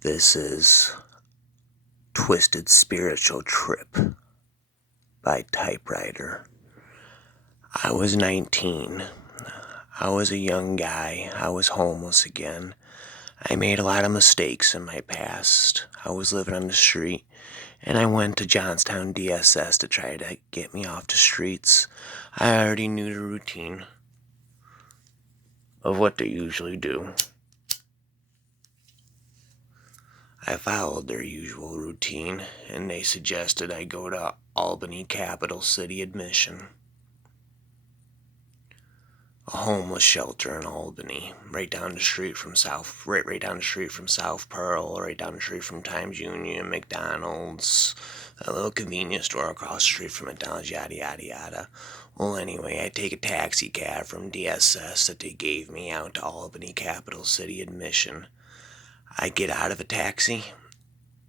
This is Twisted Spiritual Trip by Typewriter. I was 19. I was a young guy. I was homeless again. I made a lot of mistakes in my past. I was living on the street, and I went to Johnstown DSS to try to get me off the streets. I already knew the routine of what they usually do. I followed their usual routine, and they suggested I go to Albany Capital City Admission, a homeless shelter in Albany, right down the street from right down the street from South Pearl, right down the street from Times Union, McDonald's, a little convenience store across the street from McDonald's, yada yada yada. Well, anyway, I take a taxi cab from DSS that they gave me out to Albany Capital City Admission. I get out of a taxi,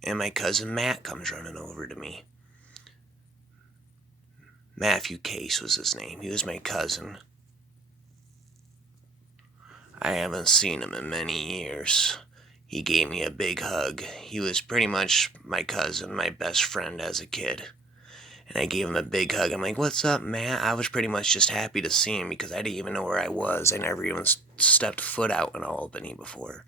and my cousin Matt comes running over to me. Matthew Case was his name. He was my cousin. I haven't seen him in many years. He gave me a big hug. He was pretty much my cousin, my best friend as a kid. And I gave him a big hug. I'm like, "What's up, Matt?" I was pretty much just happy to see him because I didn't even know where I was. I never even stepped foot out in Albany before.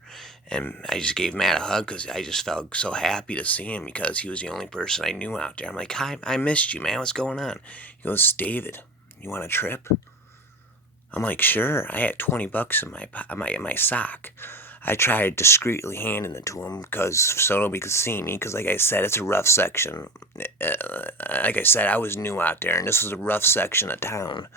And I just gave Matt a hug because I just felt so happy to see him because he was the only person I knew out there. I'm like, "Hi, I missed you, man. What's going on?" He goes, "David, you want a trip?" I'm like, "Sure." I had $20 in my sock. I tried discreetly handing it to him so nobody could see me, because like I said, it's a rough section. Like I said, I was new out there, and this was a rough section of town.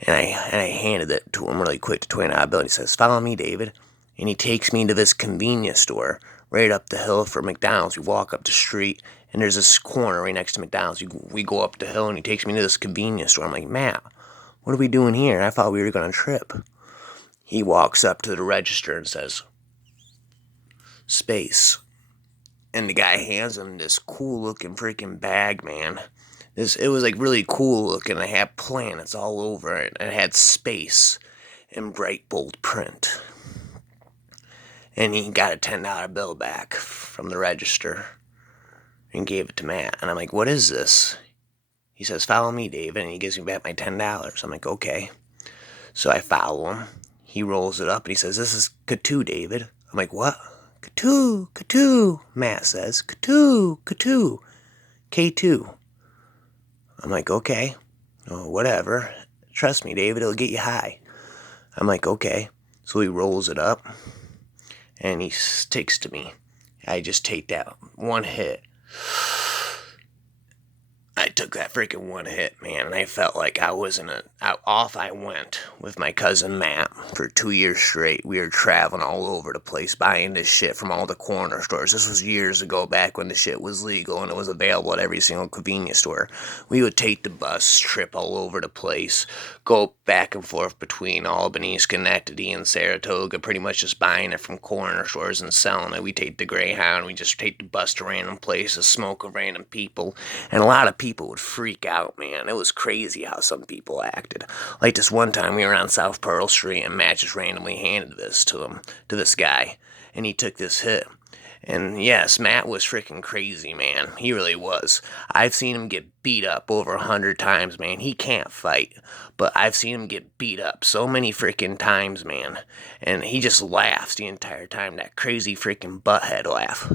And I handed it to him really quick, to $20 bill, and he says, "Follow me, David." And he takes me to this convenience store right up the hill from McDonald's. We walk up the street, and there's this corner right next to McDonald's. We go up the hill, and he takes me to this convenience store. I'm like, "Matt, what are we doing here? I thought we were going on a trip." He walks up to the register and says, "Space." And the guy hands him this cool-looking freaking bag, man. It was like really cool looking. It had planets all over it. It had space in bright bold print. And he got a $10 bill back from the register and gave it to Matt. And I'm like, "What is this?" He says, "Follow me, David." And he gives me back my $10. I'm like, "Okay." So I follow him. He rolls it up and he says, "This is K2, David." I'm like, "What?" "K2, K2, Matt says. K2, K2, K2. I'm like, "Okay, oh, whatever. Trust me, David, it'll get you high." I'm like, "Okay." So he rolls it up and he sticks to me. I just take that one hit. I took that freaking one hit, man, and I felt like I was off I went with my cousin Matt for 2 years straight. We were traveling all over the place, buying this shit from all the corner stores. This was years ago, back when the shit was legal and it was available at every single convenience store. We would take the bus trip all over the place, go back and forth between Albany, Schenectady, and Saratoga, pretty much just buying it from corner stores and selling it. We take the Greyhound, we just take the bus to random places, smoke with random people, and a lot of people would freak out, man. It was crazy how some people acted. Like this one time we were on South Pearl Street and Matt just randomly handed this to this guy, and he took this hit. And yes, Matt was freaking crazy, man. He really was. I've seen him get beat up over 100 times, man. He can't fight, but I've seen him get beat up so many freaking times, man. And he just laughs the entire time, that crazy freaking butthead laugh.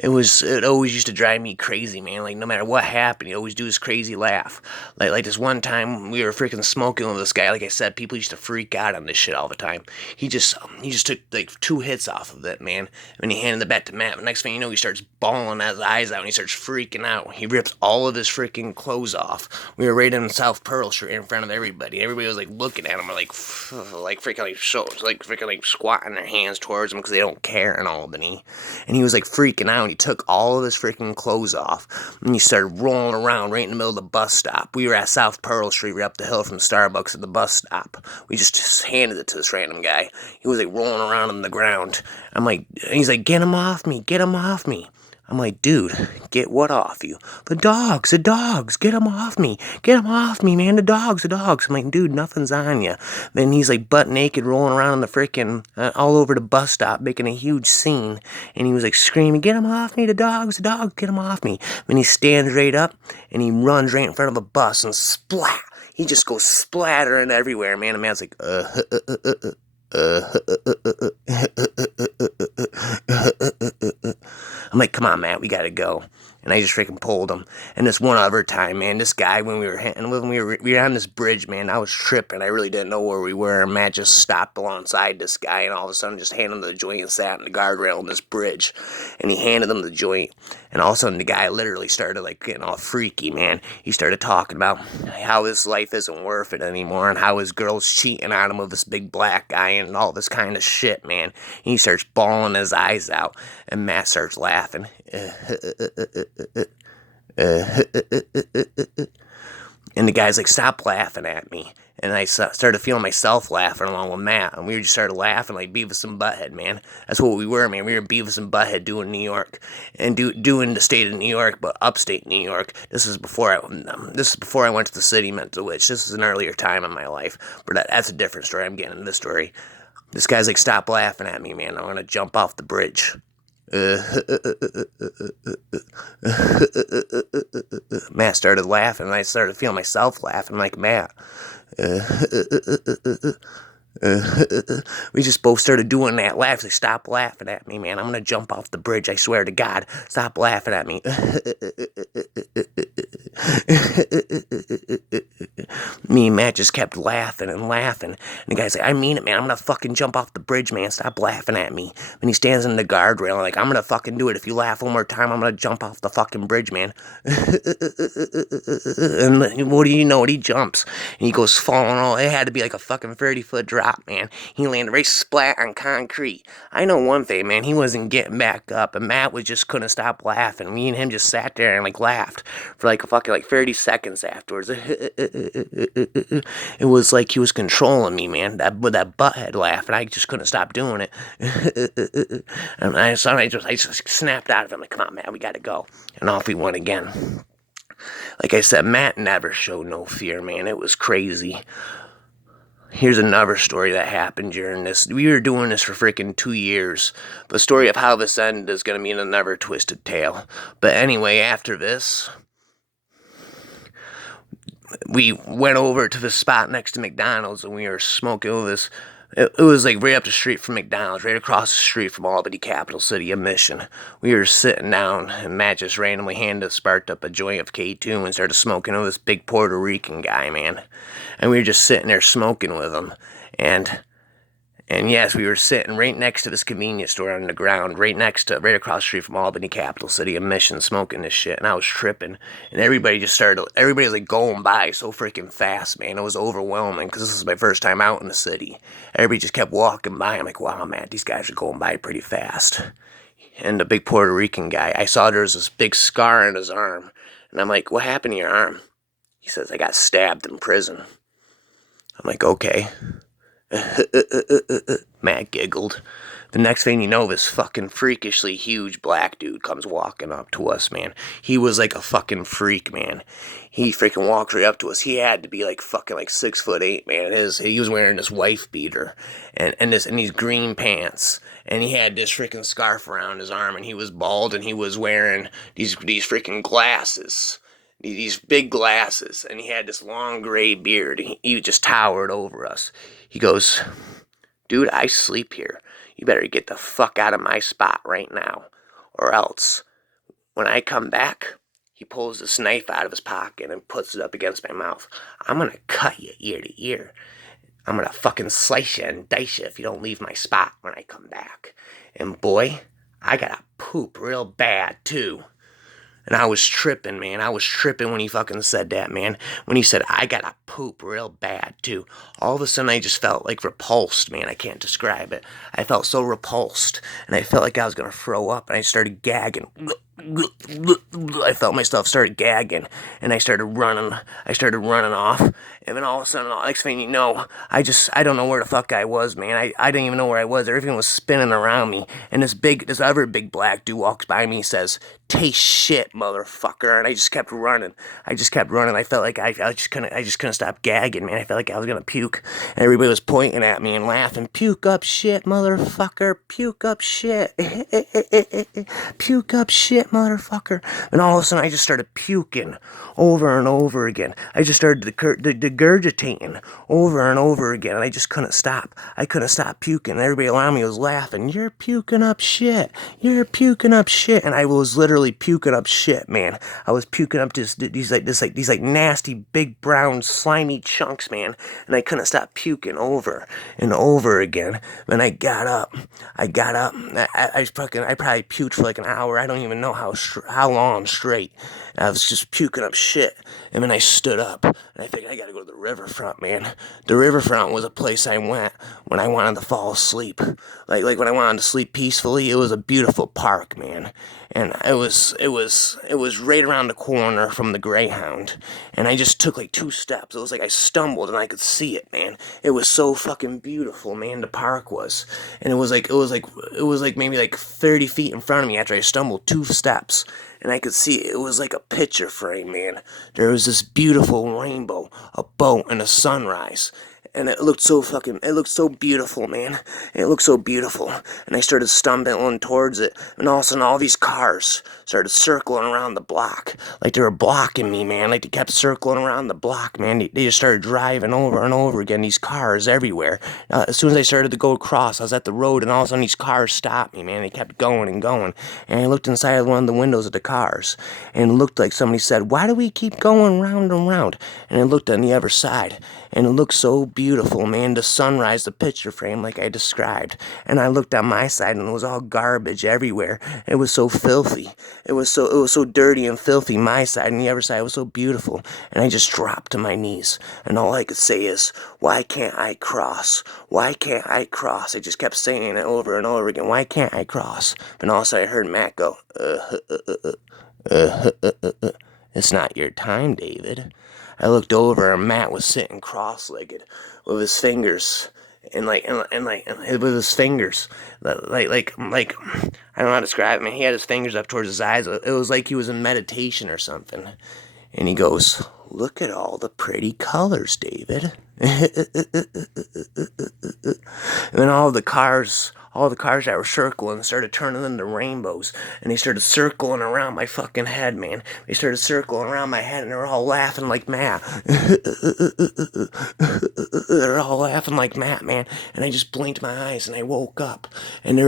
It always used to drive me crazy, man. Like, no matter what happened, he'd always do this crazy laugh. Like this one time, we were freaking smoking with this guy. Like I said, people used to freak out on this shit all the time. He just took, like, 2 hits off of it, man. And he handed it back to Matt. But next thing you know, he starts bawling his eyes out, and he starts freaking out. He rips all of his freaking clothes off. We were right in South Pearl Street in front of everybody. Everybody was, like, looking at him, like freaking, like, squatting their hands towards him because they don't care in Albany. And he was, like, freaking out. He took all of his freaking clothes off, and he started rolling around right in the middle of the bus stop. We were at South Pearl Street. We were up the hill from Starbucks at the bus stop. We just handed it to this random guy. He was, like, rolling around on the ground. I'm like, he's like, "Get him off me, get him off me." I'm like, dude, get what off you? The dogs, get them off me. Get them off me, man, the dogs. I'm like, dude, nothing's on you. Then he's like butt naked rolling around in the frickin' all over the bus stop making a huge scene. And he was like screaming, get them off me, the dogs, get them off me. Then he stands right up and he runs right in front of the bus and splat. He just goes splattering everywhere, man. The man's like, I'm like, come on, Matt, we gotta go. And I just freaking pulled him. And this one other time, man, this guy, when we were on this bridge, man, I was tripping. I really didn't know where we were. And Matt just stopped alongside this guy, and all of a sudden just handed him the joint and sat in the guardrail on this bridge. And he handed him the joint. And all of a sudden, the guy literally started, like, getting all freaky, man. He started talking about how his life isn't worth it anymore, and how his girl's cheating on him with this big black guy, and all this kind of shit, man. And he starts bawling his eyes out, and Matt starts laughing. And the guy's like, stop laughing at me. And I started feeling myself laughing along with Matt. And we just started laughing like Beavis and Butthead, man. That's what we were, man. We were Beavis and Butthead doing New York. And doing the state of New York, but upstate New York. This is before I went to the city mental witch. This is an earlier time in my life. But that's a different story. I'm getting into this story. This guy's like, stop laughing at me, man. I'm going to jump off the bridge. Matt started laughing, and I started feeling myself laughing like Matt. We just both started doing that laugh. Like, stop laughing at me, man. I'm gonna jump off the bridge. I swear to God. Stop laughing at me. Me and Matt just kept laughing and laughing. And the guy's like, I mean it, man. I'm gonna fucking jump off the bridge, man. Stop laughing at me. And he stands in the guardrail, like, I'm gonna fucking do it. If you laugh one more time, I'm gonna jump off the fucking bridge, man. And what do you know? He jumps. And he goes falling all. It had to be like a fucking 30-foot drop, man. He landed right splat on concrete. I know one thing, man. He wasn't getting back up. And Matt just couldn't stop laughing. Me and him just sat there and, like, laughed for, like, a fucking, like, 30 seconds afterwards. It was like he was controlling me, man. With that butthead laugh, and I just couldn't stop doing it. And I just snapped out of him. Like, come on, Matt, we gotta go. And off we went again. Like I said, Matt never showed no fear, man. It was crazy. Here's another story that happened during this. We were doing this for freaking 2 years. The story of how this ended is going to be in another twisted tale. But anyway, after this, we went over to the spot next to McDonald's, and we were smoking with this. It was like right up the street from McDonald's, right across the street from Albany, capital city of Mission. We were sitting down, and Matt just randomly sparked up a joint of K2 and started smoking with this big Puerto Rican guy, man. And we were just sitting there smoking with him. And yes, we were sitting right next to this convenience store on the ground, right across the street from Albany, capital city of Mission, smoking this shit. And I was tripping. And everybody was like going by so freaking fast, man. It was overwhelming because this was my first time out in the city. Everybody just kept walking by. I'm like, wow, man, these guys are going by pretty fast. And the big Puerto Rican guy, I saw there was this big scar on his arm. And I'm like, what happened to your arm? He says, I got stabbed in prison. I'm like, okay. Matt giggled. The next thing you know, this fucking freakishly huge black dude comes walking up to us, man. He was like a fucking freak, man. He freaking walked right up to us. He had to be like fucking like 6'8", man. He was wearing this wife beater and these green pants, and he had this freaking scarf around his arm, and he was bald, and he was wearing these freaking glasses. These big glasses, and he had this long gray beard. He just towered over us. He goes, dude, I sleep here. You better get the fuck out of my spot right now, or else when I come back, he pulls this knife out of his pocket and puts it up against my mouth. I'm gonna cut you ear to ear. I'm gonna fucking slice you and dice you if you don't leave my spot when I come back. And boy, I gotta poop real bad too. And I was tripping, man. I was tripping when he fucking said that, man. When he said, I gotta poop real bad, too. All of a sudden, I just felt like repulsed, man. I can't describe it. I felt so repulsed, and I felt like I was going to throw up, and I started gagging. I felt myself started gagging, and I started running. I started running off, and then all of a sudden, next thing you know, I don't know where the fuck I was, man. I didn't even know where I was. Everything was spinning around me, and this other big black dude walks by me and says, "Taste shit, motherfucker," and I just kept running. I just kept running. I felt like I just couldn't stop gagging, man. I felt like I was gonna puke, and everybody was pointing at me and laughing. "Puke up shit, motherfucker! Puke up shit! Puke up shit, motherfucker!" And all of a sudden, I just started puking over and over again. I just started regurgitating over and over again, and I just couldn't stop. I couldn't stop puking. And everybody around me was laughing. "You're puking up shit. You're puking up shit." And I was literally puking up shit, man. I was puking up these nasty big brown slimy chunks, man. And I couldn't stop puking over and over again. Then I got up. I probably puked for like an hour. I don't even know how long straight. I was just puking up shit. And then I stood up, and I figured I gotta go to the riverfront, man. The riverfront was a place I went when I wanted to fall asleep. Like when I wanted to sleep peacefully. It was a beautiful park, man. And it was right around the corner from the Greyhound. And I just took like 2 steps. It was like I stumbled and I could see it, man. It was so fucking beautiful, man. The park was. And it was like maybe like 30 feet in front of me after I stumbled 2 steps. And I could see it was like a picture frame, man. There was this beautiful rainbow, a boat, and a sunrise. And it looked so beautiful, man. It looked so beautiful. And I started stumbling towards it. And all of a sudden, all these cars started circling around the block. Like they were blocking me, man. Like they kept circling around the block, man. They just started driving over and over again. These cars everywhere. As soon as I started to go across, I was at the road. And all of a sudden, these cars stopped me, man. They kept going and going. And I looked inside one of the windows of the cars. And it looked like somebody said, "Why do we keep going round and round?" And I looked on the other side. And it looked so beautiful, man. The sunrise, the picture frame, like I described. And I looked on my side, and it was all garbage everywhere. It was so filthy. It was so dirty and filthy. My side and the other side was so beautiful. And I just dropped to my knees. And all I could say is, "Why can't I cross? Why can't I cross?" I just kept saying it over and over again. "Why can't I cross?" But also I heard Matt go, "It's not your time, David." I looked over, and Matt was sitting cross-legged with his fingers, and with his fingers, like I don't know how to describe it. Man, he had his fingers up towards his eyes. It was like he was in meditation or something. And he goes, "Look at all the pretty colors, David." And then all the cars that were circling started turning into rainbows, and they started circling around my fucking head, man. They started circling around my head, and they were all laughing like mad. They're all laughing like mad, man. And I just blinked my eyes, and I woke up, and I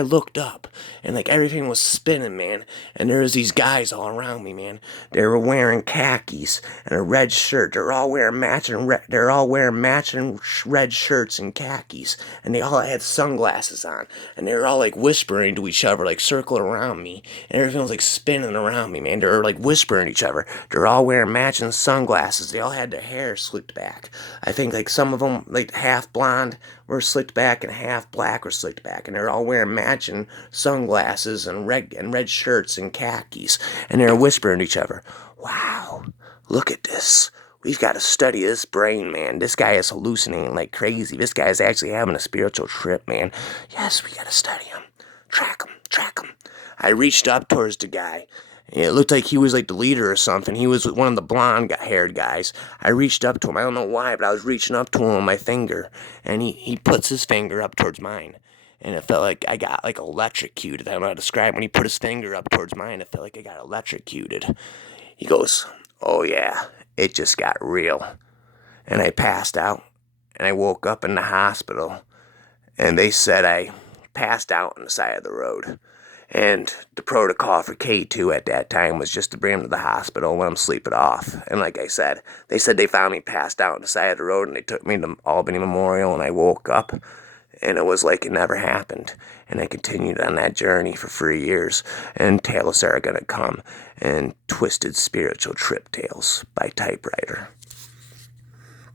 looked up, and like everything was spinning, man. And there was these guys all around me, man. They were wearing khakis and a red shirt. They're all wearing matching red shirts and khakis, and they all had sunglasses on, and they were all like whispering to each other, like circling around me, and everything was like spinning around me, man. They were like whispering to each other. They're all wearing matching sunglasses. They all had their hair slicked back. I think like some of them, like half blonde, were slicked back, and half black were slicked back, and they're all wearing matching sunglasses and red shirts and khakis, and they were whispering to each other, "Wow, look at this. We've got to study this brain, man. This guy is hallucinating like crazy. This guy is actually having a spiritual trip, man. Yes, we got to study him. Track him. I reached up towards the guy. It looked like he was like the leader or something. He was one of the blonde-haired guys. I reached up to him. I don't know why, but I was reaching up to him with my finger. And he puts his finger up towards mine. And it felt like I got like electrocuted. I don't know how to describe it. When he put his finger up towards mine, it felt like I got electrocuted. He goes, "Oh yeah, it just got real." And I passed out, and I woke up in the hospital, and they said I passed out on the side of the road. And the protocol for K2 at that time was just to bring him to the hospital and let him sleep it off. And like I said, they said they found me passed out on the side of the road, and they took me to Albany Memorial, and I woke up, and it was like it never happened. And I continued on that journey for 3 years. And tales are gonna come, and Twisted Spiritual Trip Tales by Typewriter.